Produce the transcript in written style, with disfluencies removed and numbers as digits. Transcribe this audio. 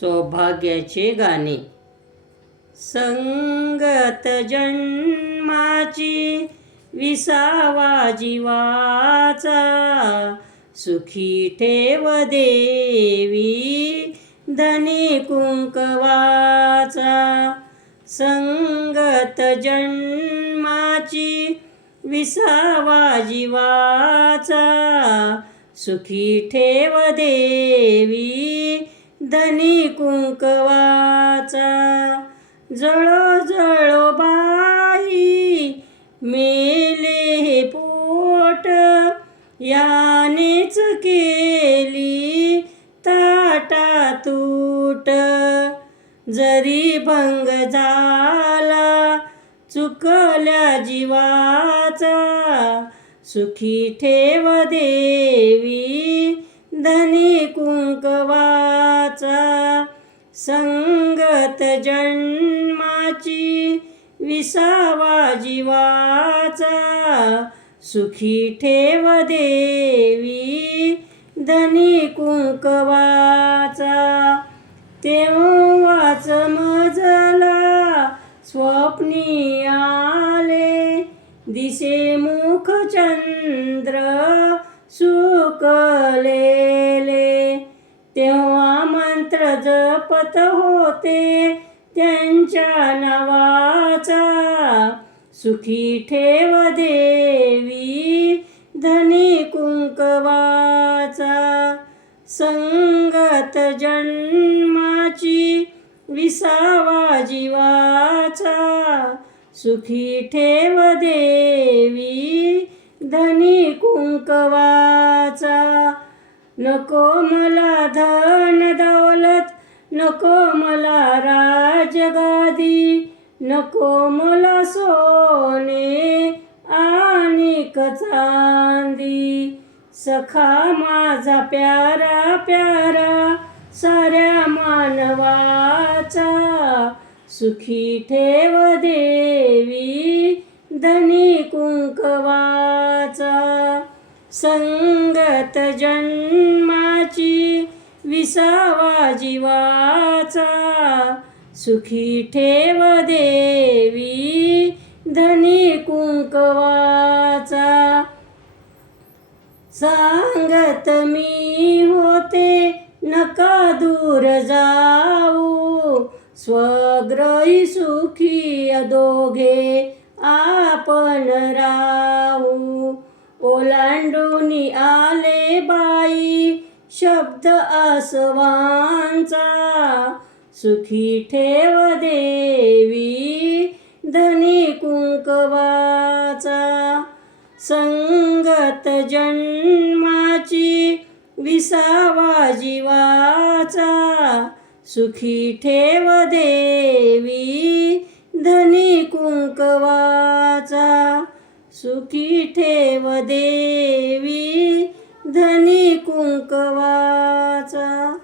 सौभाग्याचे गाणे. संगत जन्माची विसावा जीवाचा, सुखी ठेव देवी धनी कुंकवाचा. संगत जन्माची विसावा जीवाचा, सुखी ठेव देवी धनी कुंकवाचा. जळो जळो बाई मेले हे पोट, यानेच केली ताटातूट. जरी भंग झाला चुकल्या जीवाचा, सुखी ठेव देवी धनी कुंकवाचा. संगत जन्माची विसावा जीवाचा, सुखी ठेव देवी धनी कुंकवाचा. तेव्हाच मजला स्वप्नी आले, दिसे मुख चंद्र सुकलेले. तेव्हा मंत्र जपत होते त्यांच्या नावाचा, सुखी ठेव देवी धनी कुंकवाचा. संगत जन्माची विसावा जीवाचा, सुखी ठेव देवी धनी कुंकवाचा. नको मला धन दौलत, नको मला राजगादी, नको मला सोने आणि चांदी. सखा माझा प्यारा प्यारा साऱ्या मानवाचा, सुखी ठेव देवी धनी कुंकवाचा. संगत जन्माची विसावा जीवाचा, सुखी ठेव देवी धनी कुंकवाचा. सांगत मी होते नका दूर जाऊ, स्वग्रही सुखी दोघे आपण राहू. ओलांडूनी आले बाई शब्द आसवांचा, सुखी ठेव देवी धनी कुंकवाचा. संगत जन्माची विसावा जीवाचा, सुखी ठेव देवी धनी कुंकवाचा. सुखी ठेव देवी धनी कुंकवाचा.